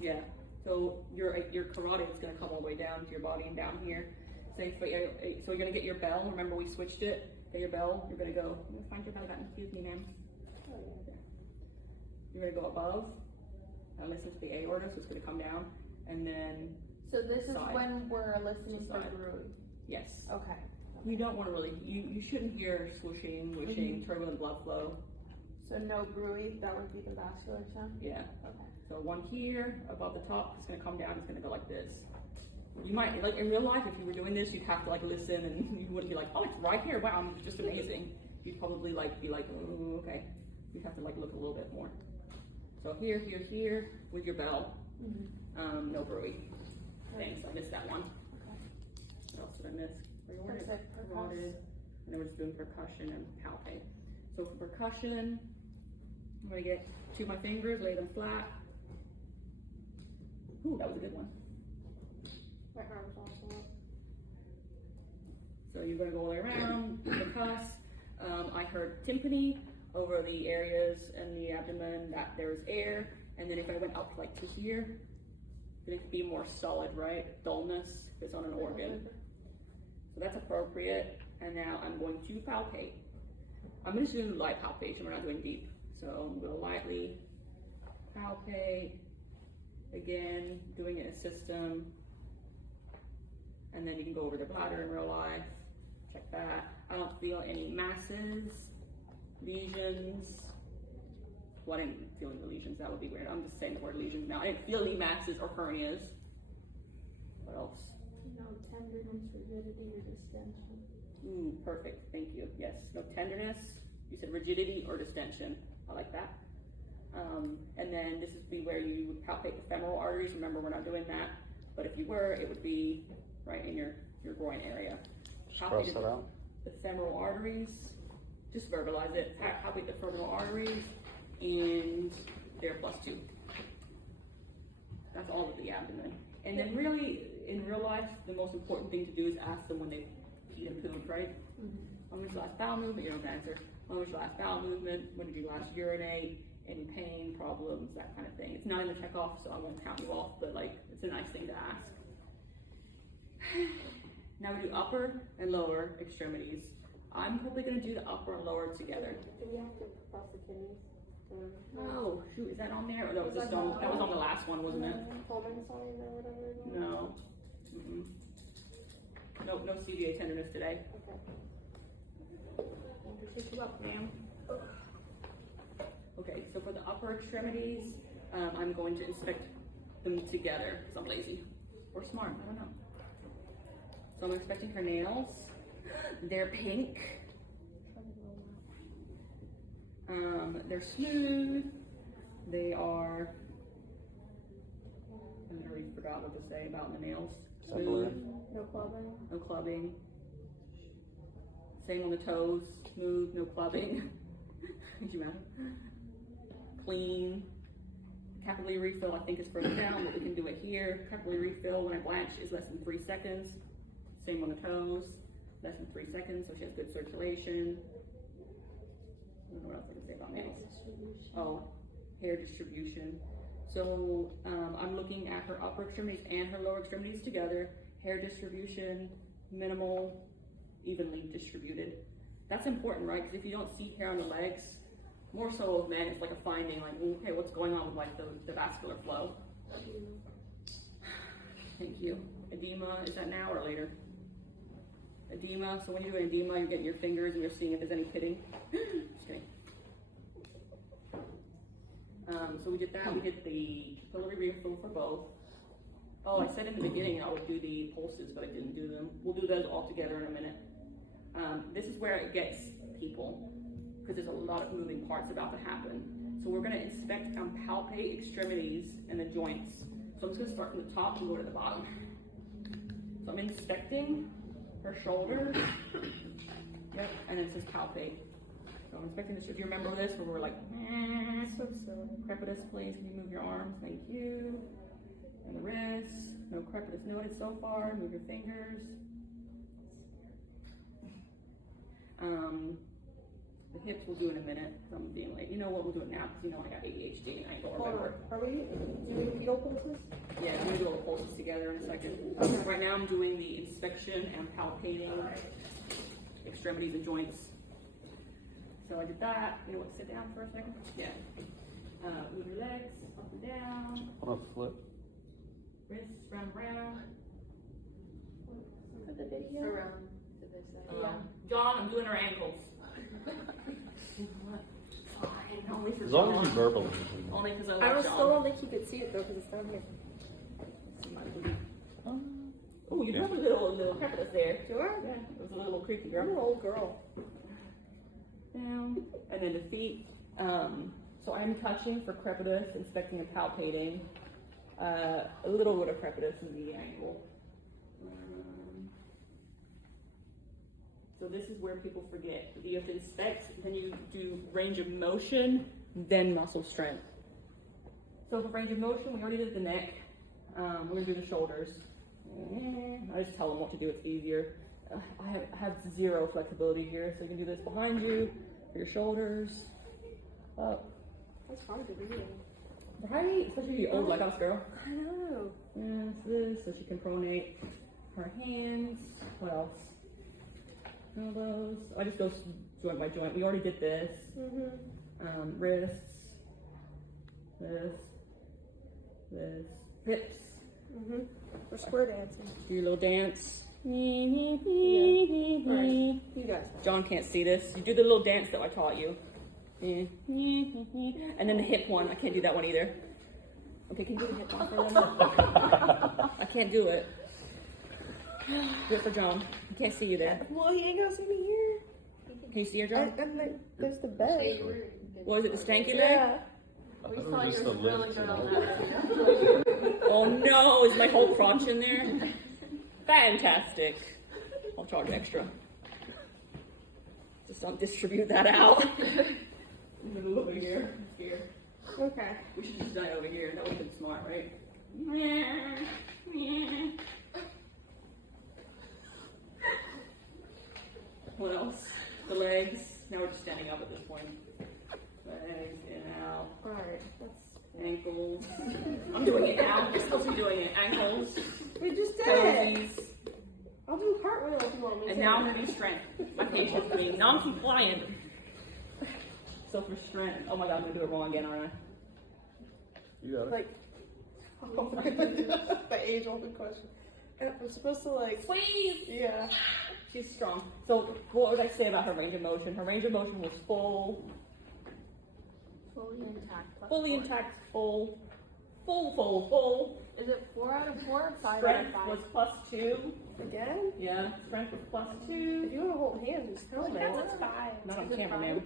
Yeah. So your carotid is gonna come all the way down to your body and down here. So you're gonna get your bell. Remember we switched it. Get your bell. You're gonna go. I'm gonna find your bell button. Excuse me, ma'am. Oh, yeah. You're gonna go above and listen to the aorta, so it's gonna come down, and then So this is Side. when we're listening for Side. Brood. yes. Okay. You don't want to really. You shouldn't hear swooshing, whooshing, turbulent blood flow. So no bruit, that would be the vascular sound? Yeah. Okay. So one here above the top, it's gonna come down. It's gonna go like this. You might like in real life if you were doing this, you'd have to like listen, and you wouldn't be like, oh, it's right here. Wow, I'm just amazing. You'd probably like be like, oh, okay. You'd have to like look a little bit more. So here, here, here with your bell. No bruit. Thanks, I missed that one. What else did I miss? Looks like percuss. Carotid. And then we're just doing percussion and palpate. So for percussion, I'm gonna get 2 of my fingers, lay them flat. Ooh, that was a good one. My arm's also up. So you're gonna go all the way around, percuss. I heard tympany over the areas in the abdomen that there's air. And then if I went up like to here, then it could be more solid, right? Dullness if it's on an organ. So that's appropriate. And now I'm going to palpate. I'm just doing light palpation, we're not doing deep. So I'm gonna lightly palpate. Again, doing it in a system. And then you can go over the bladder in real life. Check that. I don't feel any masses, lesions. Well, I didn't feel any lesions, that would be weird. I'm just saying the word lesions now. I didn't feel any masses or hernias. What else? No tenderness, rigidity, or distension. Ooh, perfect, thank you. Yes, no tenderness. You said rigidity or distension. I like that. And then this would be where you would palpate the femoral arteries. Remember, we're not doing that, but if you were, it would be right in your groin area. Just cross Palpate that out. the femoral arteries. Just verbalize it. Palpate the femoral arteries, and they're +2. That's all of the abdomen. And then really, in real life, the most important thing to do is ask them when they peed and pooped, right? When was your last bowel movement? You don't have to answer. When was your last bowel movement? When did you last urinate? Any pain, problems, that kind of thing. It's not in the checkoff, so I won't count you off, but like, it's a nice thing to ask. Now we do upper and lower extremities. I'm probably gonna do the upper and lower together. Do we have to cross the kidneys? Oh, shoot, is that on there? Or that was just on, that was on the last one, wasn't it? Coleman sign or whatever? No. Mm-mm. Nope, no CGA tenderness today. Okay. Just pick you up, ma'am. Okay, so for the upper extremities, I'm going to inspect them together because I'm lazy or smart, I don't know. So I'm inspecting her nails. They're pink. They're smooth. They are. I literally forgot what to say about the nails. Smooth. No clubbing. No clubbing. Same on the toes. Smooth. No clubbing. Could you imagine? Clean. Capillary refill, I think, is further down, but we can do it here. Capillary refill when I blanch is less than 3 seconds. Same on the toes, less than 3 seconds, so she has good circulation. I don't know what else I can say about nails. Oh, hair distribution. So I'm looking at her upper extremities and her lower extremities together. Hair distribution, minimal, evenly distributed. That's important, right? Because if you don't see hair on the legs, more so of men, it's like a finding, like, okay, what's going on with like the vascular flow? Thank you. Edema, is that now or later? Edema, so when you do an edema, you're getting your fingers and you're seeing if there's any pitting. Just kidding. So we did that, we did the capillary refill for both. Oh, I said in the beginning I would do the pulses, but I didn't do them. We'll do those all together in a minute. This is where it gets people, because there's a lot of moving parts about to happen. So we're gonna inspect and palpate extremities and the joints. So I'm just gonna start from the top and go to the bottom. So I'm inspecting her shoulders. Yep, and then it says palpate. So I'm inspecting this. If you remember this, where we're like, so crepitus, please, can you move your arms? Thank you. And the wrists. No crepitus noted so far. Move your fingers. The hips we'll do in a minute, because I'm being late. You know what, we'll do it now, because you know I got ADHD and I ain't gonna remember. Are we doing fetal pulses? Yeah, I'm gonna do all the pulses together in a second. So right now I'm doing the inspection and palpating extremities and joints. So I did that. You know what, sit down for a second? Yeah. Move your legs up and down. On a flip. Wrists round and round. For the video? Around to this side. John, I'm doing her ankles. Fine, only for As long as John. you verbally. Only because I I love was John. still don't think you could see it though, because it's down here. Oh, you do have a little crepitus there. Do I? Yeah, it was a little creepy I'm girl. an old girl. Down, and then the feet. So I'm touching for crepitus, inspecting and palpating. A little bit of crepitus in the ankle. So this is where people forget. You have to inspect, then you do range of motion, then muscle strength. So for range of motion, we already did the neck. We're gonna do the shoulders. I just tell them what to do, it's easier. I have zero flexibility here, so you can do this behind you, for your shoulders, up. That's hard to read. Right? Especially if you're old like us, girl. I know. Yes, this, so she can pronate her hands. What else? Elbows. I just go joint by joint. We already did this. Wrists. This. Hips. We're square dancing. Do your little dance. Alright, you guys. John can't see this. You do the little dance that I taught you. And then the hip one. I can't do that one either. Okay, can you do the hip one for them? I can't do it. Do it for John. I can't see you there. Well, he ain't gonna see me here. Can you see her, John? I'm like, there's the bed. What was it, the stanky leg? Yeah. We thought it saw was you just were the really lift good and on all that. Oh no, is my whole crotch in there? Fantastic. I'll charge extra. Just don't distribute that out. I'm gonna move over here. Here. Okay. We should just done it over here. That would have been smart, right? What else? The legs. Now we're just standing up at this point. Legs in and out. Alright, let's. Ankles. I'm doing it now. You're supposed to be doing it. Ankles. We just did it! Toesies. I'll do a cartwheel if you want me to. And now I'm gonna do strength. My patient's being non-compliant. So for strength, oh my god, I'm gonna do it wrong again, aren't I? You got it. Like, oh my goodness, the age-old question. I'm supposed to like, Squeeze! yeah. She's strong. So what would I say about her range of motion? Her range of motion was full, Fully intact. plus fully 4. intact, full. Is it 4 out of 4 or 5 out of Strength 5? was +2. Again? Yeah, strength was If +2. you want to hold hands, just tell me. That's 5. Not on Is it camera, 5? ma'am.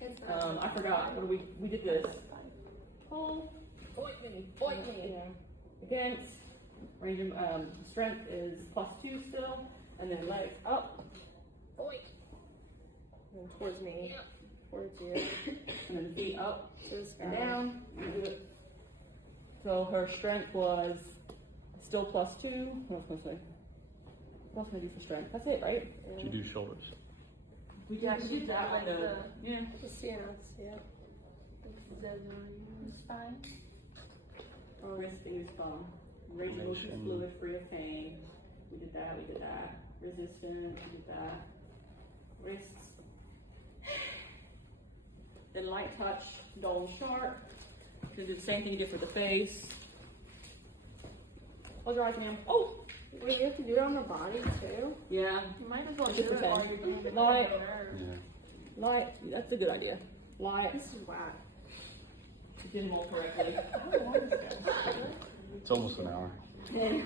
It's I forgot. What do we did this. Pull. Point me. Against. Range of strength is +2 still. And then legs up. And towards me. Towards you. And then feet up This and guy. down. So her strength was still +2. What else was I say? What else can I do for strength? That's it, right? Did you do shoulders? We she did on like the the yeah. The CNS, yeah. Spine. Resting spine. Range of motion Coordination. fluid, free of pain. We did that. Resistance. We did that. Wrists. Then light touch, dull and sharp. Gonna do the same thing you did for the face. Close your eyes, ma'am. Oh! Wait, you have to do it on the body too? Yeah. You might as well Just do it while pretend. you're doing the Like- nerves. Yeah. Light. That's a good idea. Light. This is whack. You did them all correctly. It's almost an hour. Yeah.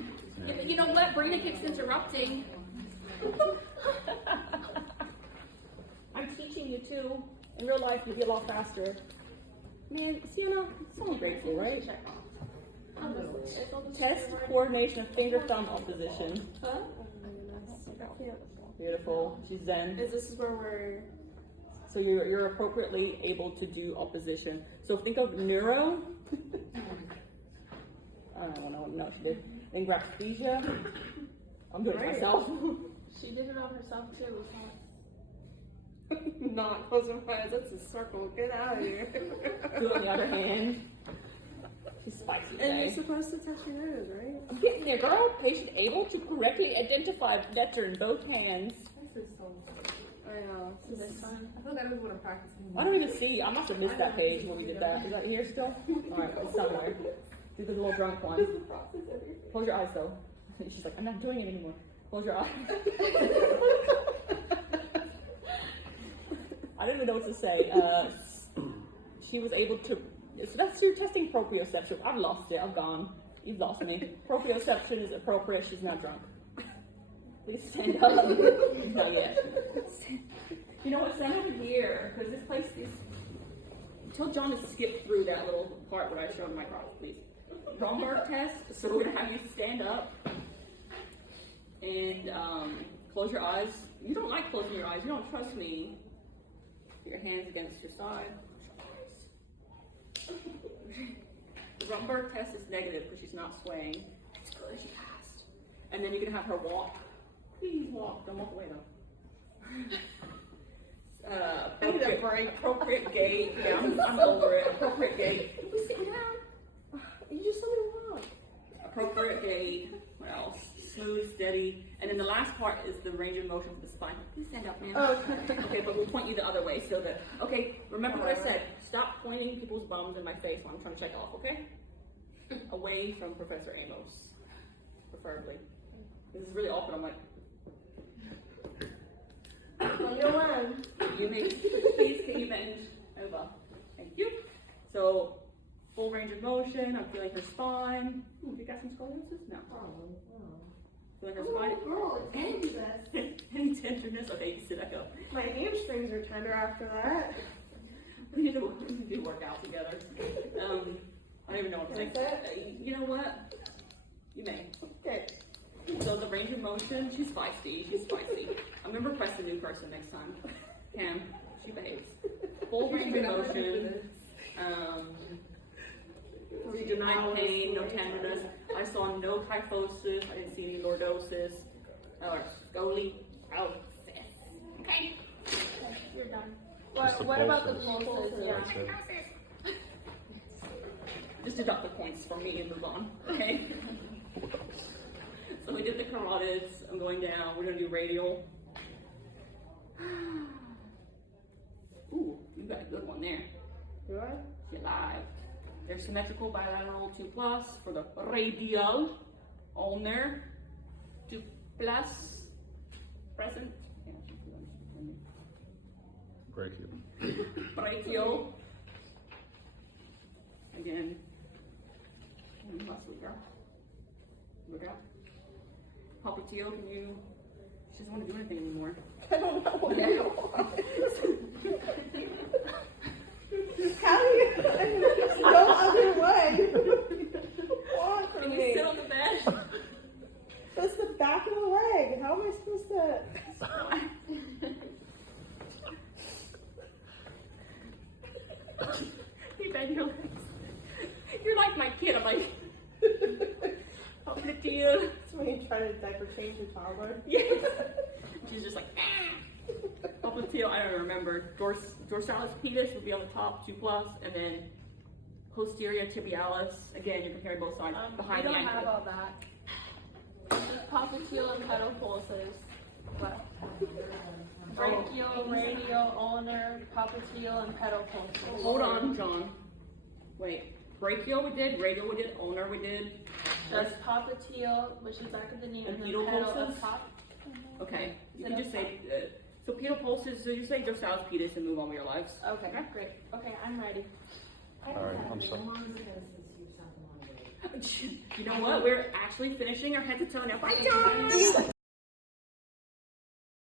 You know what? Brina keeps interrupting. I'm teaching you too. In real life, you'd be a lot faster. Man, Sienna, it's only grateful, right? Test coordination of finger-thumb opposition. I can't. Beautiful. She's zen. This is where we're. So you're appropriately able to do opposition. So think of neuro. I don't know. No, she did. Then graphesthesia. I'm doing it Right. myself. She did it on herself too. We saw it. Not closing my eyes, that's a circle. Get out of here. Do it on the other hand. She's spicy And today. you're supposed to touch your nose, right? I'm getting there, girl. Patient able to correctly identify letter in both hands. This is so I know. this time. I feel like that is what I'm practicing. I don't even see. I must have missed that page when we did that. Is that here still? Alright, it's somewhere. Do the little drunk one. Close your eyes though. She's like, I'm not doing it anymore. Close your eyes. I don't even know what to say. She was able to. So that's your testing proprioception. I've lost it. I've gone. You've lost me. Proprioception is appropriate. She's not drunk. Please stand up. Not yet. You know what? Stand over here because this place is. Tell John to skip through that little part where I showed my cross, please. Romberg test. So we're gonna have you stand up and close your eyes. You don't like closing your eyes. You don't trust me. Put your hands against your side. The Romberg test is negative because she's not swaying. It's good. She passed. And then you're gonna have her walk. Please walk. Don't walk away though. I need a break. Appropriate gait. Yeah, I'm over it. Appropriate gait. We sitting down. You just told me wrong. Appropriate gait. What else? Smooth, steady. And then the last part is the range of motion for the spine. Please stand up, ma'am. Okay. Okay, but we'll point you the other way so that, okay, remember what I said. Stop pointing people's bums in my face when I'm trying to check off, okay? Away from Professor Amos, preferably. This is really awkward. I'm like, On your one. you may, please can you bend over? Thank you. So, full range of motion. I'm feeling her spine. Ooh, you got some scoliosis? No. Feeling her spine. Girl, it's dangerous. Any tenderness? Okay, you can sit back up. My hamstrings are tender after that. We need to work out together. I don't even know what to say. You know what? You may. Okay. So the range of motion, she's feisty. I'm gonna request a new person next time. Cam, she behaves. Full range of motion. Denied pain, no tenderness. I saw no kyphosis. I didn't see any lordosis or scoliosis. Okay. You're done. Just the What about the pulses. pulses? Yeah. That's it. Just deduct the points for me and move on. Okay. So we did the carotids. I'm going down. We're gonna do radial. Ooh, you got a good one there. Do I? You're live. There's symmetrical bilateral 2+ for the radial. On there. 2+ present. Brachial. Brachial. Again. Muscle girl. Look out. Popliteal, can you? She doesn't want to do anything anymore. I don't know what Yeah. you want. How do you? There's no other way. What do you want from Can you me? sit on the bed? That's the back of the leg. How am I supposed to? You bend your legs. You're like my kid. I'm like, popliteal. That's when you try to diaper change your toddler. Yes. She's just like, ah. Popliteal, I don't remember. Dorsalis pedis would be on the top, 2+, and then posterior tibialis. Again, you're comparing both sides We behind the don't have ankle. all that. Just popliteal and pedal pulses. What? Brachial, radial, ulnar, popliteal, and pedal pulses. Hold on, John. Wait. Brachial we did, radial we did, ulnar we did. That's popliteal, which is back of the knee, And and then pedal pedal pulses? up top. Okay. You can just say, so pedal pulses, so you say dorsalis pedis and move on with your lives. Okay, great. Okay, I'm ready. Alright, I'm sorry. You know what? We're actually finishing our head to toe now. Bye, John!